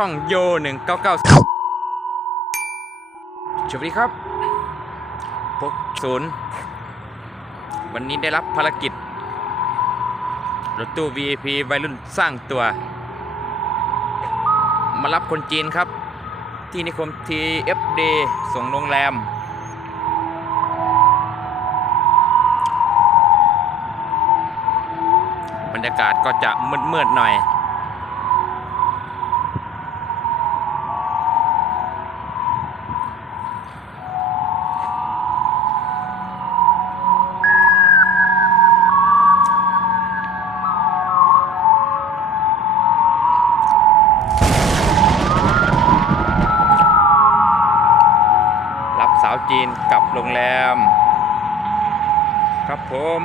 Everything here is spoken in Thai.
ช่องโยหนึ่งเก้าเก้าสวัสดีครับ พวกศูนย์ วันนี้ได้รับภารกิจ รถตู้ VIP วัยรุ่นสร้างตัว มารับคนจีนครับ ที่นิคม TFD ส่งโรงแรม บรรยากาศก็จะมืดๆหน่อย รับสาวจีนกลับโรงแรม ครับผม